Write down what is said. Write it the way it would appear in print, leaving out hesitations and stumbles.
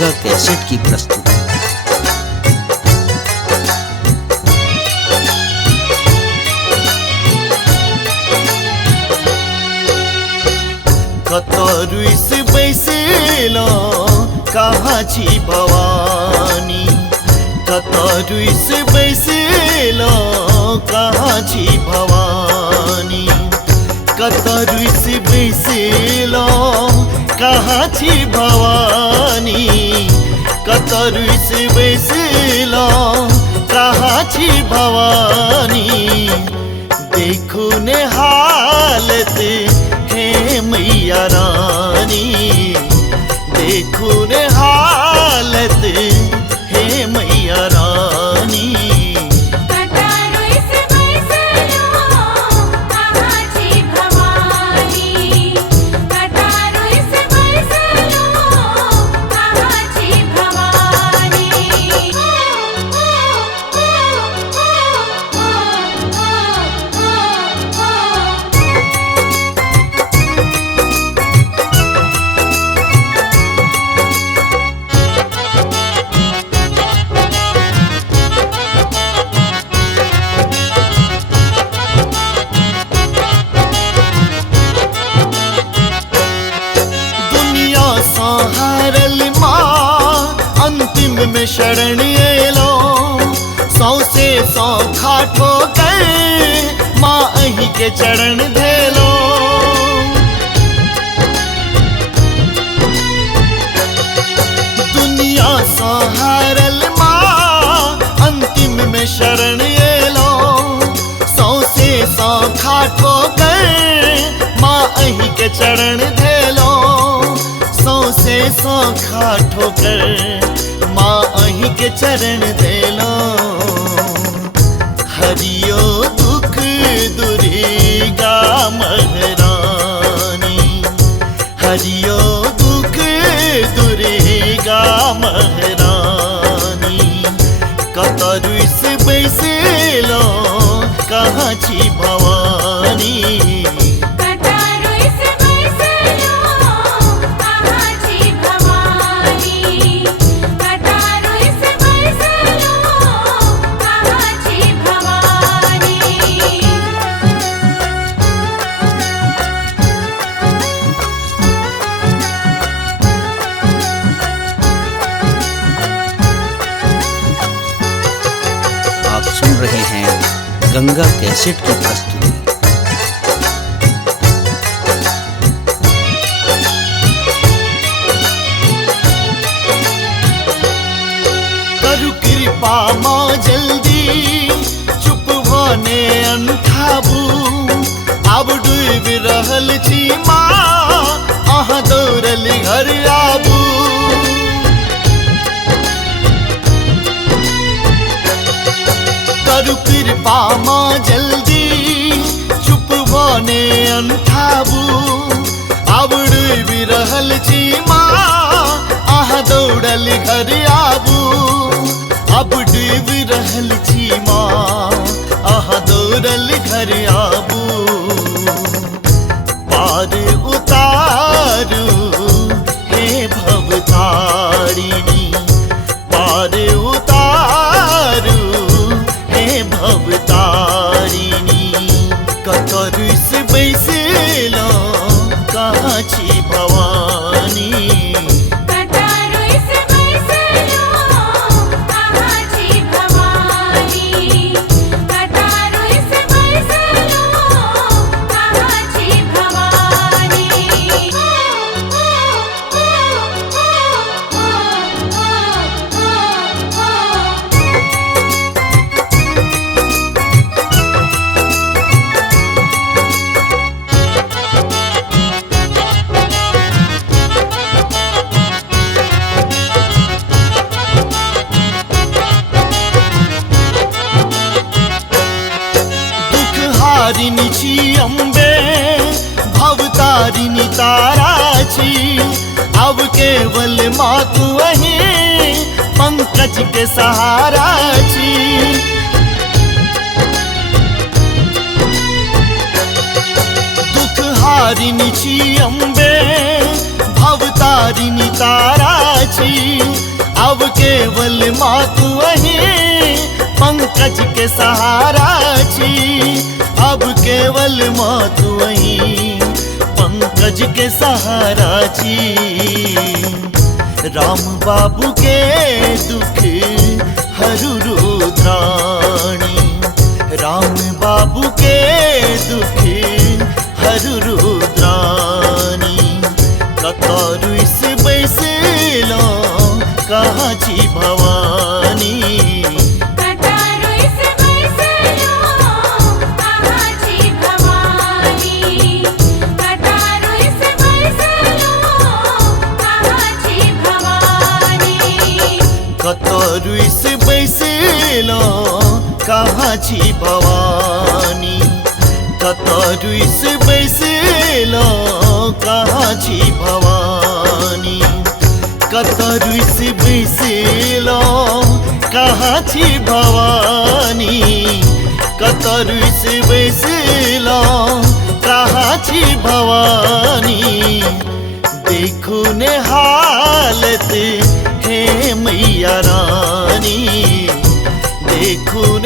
Ganga cassette की प्रस्तुति। कतरुइस बैसेला कहाँ छी भवानी, कतरुइस बैसेला कहाँ छी भवानी, कतरुइस बैसेला कहाँ छी भवानी, कतरुइस बैसेला कहाँ छी भवानी। देखो ने हालत हे मैया रानी, देखो ने हालत हे मैया रानी। कतरुइस बैसेला कहाँ छी भवानी, कतरुइस बैसेला कहाँ छी भवानी। हारल माँ अंतिम में शरण एलो, सौ से सौ खाठो गए माँ अही के चरण धेलो। दुनिया सहारल माँ अंतिम में शरण एलो, सौ से सौ खाठो गए माँ अही के चरण धेलो। सौ से सौ खाठो कर माँ अही के चरण देलो। हरियो दुख दुर्गा महारानी, हरियो दुख दुर्गा महारानी। कतरुइस बैसेला कहाँ छी भवानी, आप सुन रहे हैं गंगा कैसेट की प्रस्तुति। करु कृपा माँ जल्दी चुप भने अंठाबू, अब डूब रहल छी माँ अहाँ दौड़ल घर आबू। करु कृपा माँ जल्दी चुप भने अंठाबू, अब डूब रहल छी माँ अहाँ दौड़ल घर आबू। अब डूब रहल छी माँ अहाँ दौड़ल घर आबू। पार उतारू हे भवतारिणी, पार उतारू हे भवतारिणी। कतरुइस बैसेला कहाँ छी भवानी, तारिणी छी अम्बे भवतारिणी तारा छी। अब केवल माँ तू अही पंकज के सहारा छी। दुख हारिणी छी अम्बे भवतारिणी तारा छी। केवल मातु अहीं पंकज के सहारा छी। अब केवल मातु अहीं पंकज के सहारा छी। राम बाबू के दुख हरू रुद्राणी, राम बाबू के दुख हरू रुद्राणी। कतरु से बैसलो कहाँ छी भवानी, कटारो इस बैसलो कहाँ छी भवानी, कटारो इस बैसलो कहाँ छी भवानी। कतरु से बैसलो कहाँ छी भवानी, कतरु से बैसलो कहाँ छी भवानी। कतरु से बैसलो कहाँ छी भवानी, कतरु से बैसलो कहाँ छी भवानी। देखो ने हालत है मैया रानी, देखो